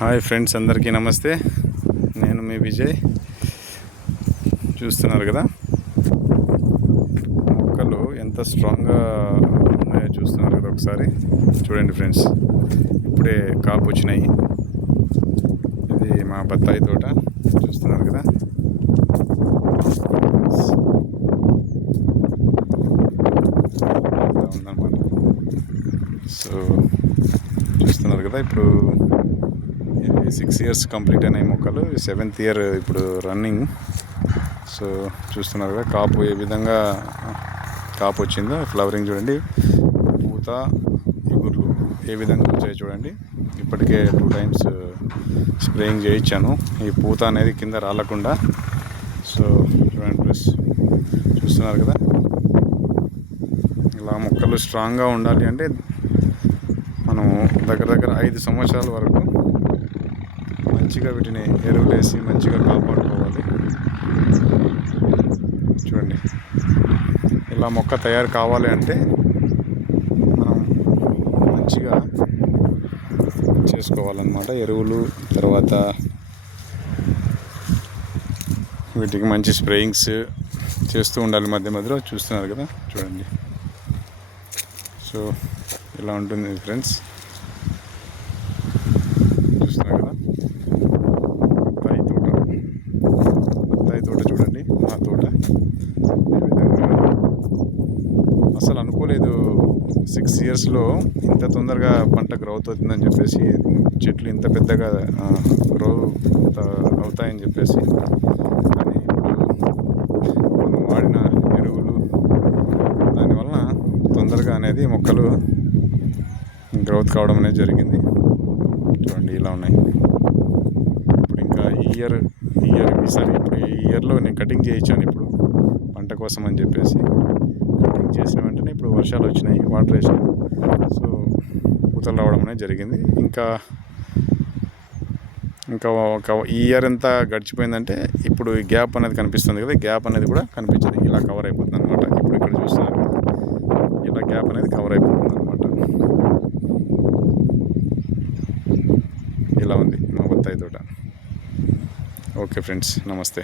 Hi friends, అందరికీ నమస్తే. నేను మీ విజయ్. చూస్తున్నారు కదా మొక్కలు ఎంత స్ట్రాంగ్గా ఉన్నాయో చూస్తున్నారు కదా. ఒకసారి చూడండి ఫ్రెండ్స్, ఇప్పుడే కాపు వచ్చినాయి. ఇది మా బత్తాయి తోట చూస్తున్నారు కదా. ఉందన్నమాట. సో చూస్తున్నారు కదా, ఇప్పుడు 6 years కంప్లీట్ అయినాయి మొక్కలు. 7th year ఇప్పుడు రన్నింగ్. సో చూస్తున్నారు కదా కాపు ఏ విధంగా కాపు వచ్చిందో. ఫ్లవరింగ్ చూడండి, పూత ఇగుర్లు ఏ విధంగా వచ్చాయి చూడండి. ఇప్పటికే 2 times స్ప్రేయింగ్ చేయించాను ఈ పూత అనేది కింద రాలకుండా. సో చూడండి ప్లస్ చూస్తున్నారు కదా, ఇలా మొక్కలు స్ట్రాంగ్గా ఉండాలి అంటే మనం దగ్గర 5 సంవత్సరాల వరకు మంచిగా వీటిని ఎరువులు వేసి మంచిగా కాపాడుకోవాలి. చూడండి, ఇలా మొక్క తయారు కావాలి అంటే మనం మంచిగా చేసుకోవాలన్నమాట. ఎరువులు, తర్వాత వీటికి మంచి స్ప్రేయింగ్స్ చేస్తూ ఉండాలి మధ్య మధ్యలో. చూస్తున్నారు కదా చూడండి. సో ఇలా ఉంటుంది ఫ్రెండ్స్. చూస్తున్నారు కదా బత్తాయి తోట చూడండి. మా తోట అసలు అనుకోలేదు 6 yearsలో ఇంత తొందరగా పంట గ్రోత్ అవుతుందని చెప్పేసి, చెట్లు ఇంత పెద్దగా గ్రో అవుతాయని చెప్పేసి. కానీ ఇప్పుడు మనం వాడిన ఎరువులు దానివల్ల తొందరగా అనేది మొక్కలు గ్రోత్ కావడం అనేది జరిగింది. చూడండి ఇలా ఉన్నాయి. ఇప్పుడు ఇంకా ఈసారి ఇప్పుడు ఈ ఇయర్లో నేను కటింగ్ చేయించాను ఇప్పుడు పంట కోసం అని చెప్పేసి. కటింగ్ చేసిన వెంటనే ఇప్పుడు వర్షాలు వచ్చినాయి, వాటర్ వేసినాయి. సో పూతలు రావడం అనేది జరిగింది. ఇంకా ఒక ఈ ఇయర్ ఎంత గడిచిపోయిందంటే ఇప్పుడు ఈ గ్యాప్ అనేది కనిపిస్తుంది కదా, గ్యాప్ అనేది కూడా కనిపించదు. ఇలా కవర్ అయిపోతుంది అనమాట. ఇప్పుడు ఇక్కడ చూస్తున్నారు, ఇలా గ్యాప్ అనేది కవర్ అయిపోతుంది అనమాట. ఇలా ఉంది మా బత్తాయి తోట. ఓకే ఫ్రెండ్స్, నమస్తే.